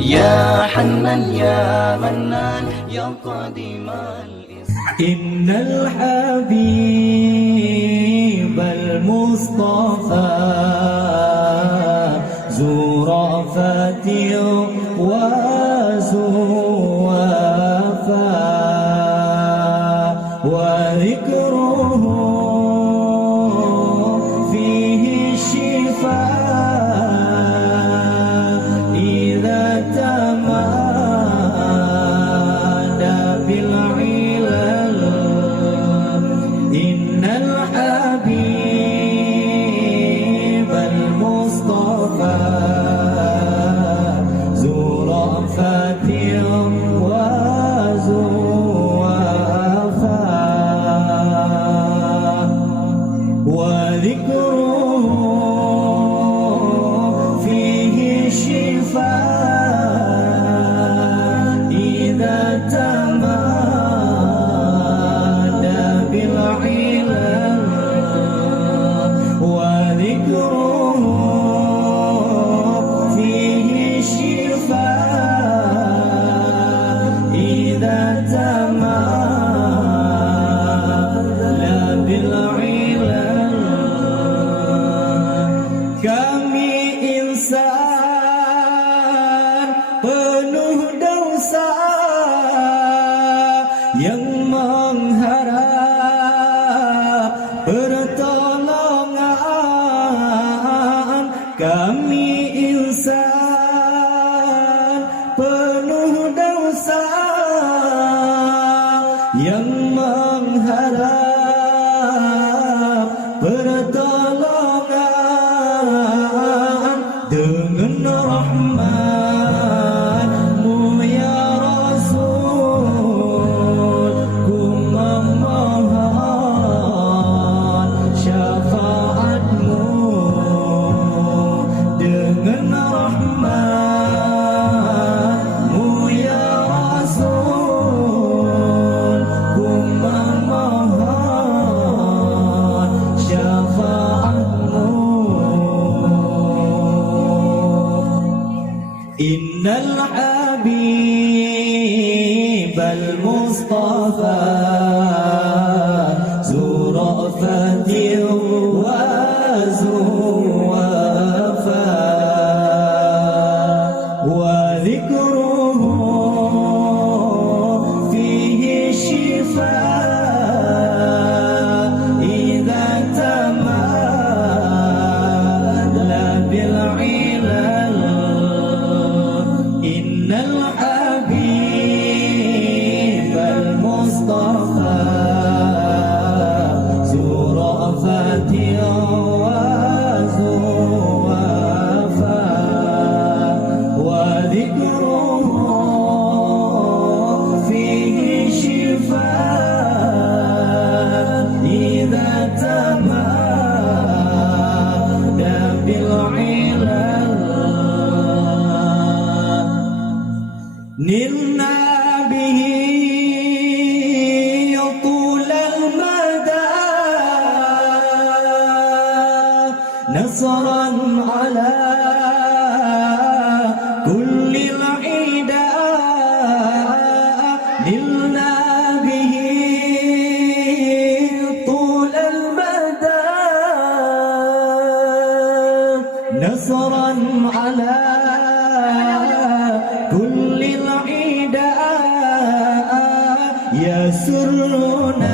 يا حنان يا منان يا قديم إن الحبيب المصطفى ذو رأفة وذو وفاء وذكره فيه الشفاء إذا تمادى بالعلل. إن الحبيب المصطفى ذو رأفة وذو وفاء وذكره فيه الشفاء إذا تمادى بالعلل. وذكره فيه الشفاء إذا تمادى بالعلل. Kami insan penuh dosa yang mengharap pertolongan. Kami insan penuh dosa yang mengharap pertolongan. Dengan rahmat-Mu ya Rasul, ku memohon syafaat-Mu. Dengan rahmat-Mu ya Rasul, ku memohon syafaat-Mu. Innal habib al-mustafa zu ra'fatin wa zu wafa wa dhikruhu fihi shifa idza tamadla bil ilal. Innal habib al-mustafa zu ra'fatin wa zu wafa wa dhikruhu fihi shifa idza tamadda bil ilal. نلنا به طول المدى نصرا على كل العدا. نلنا به طول المدى نصرا على كل العدا. يسرنا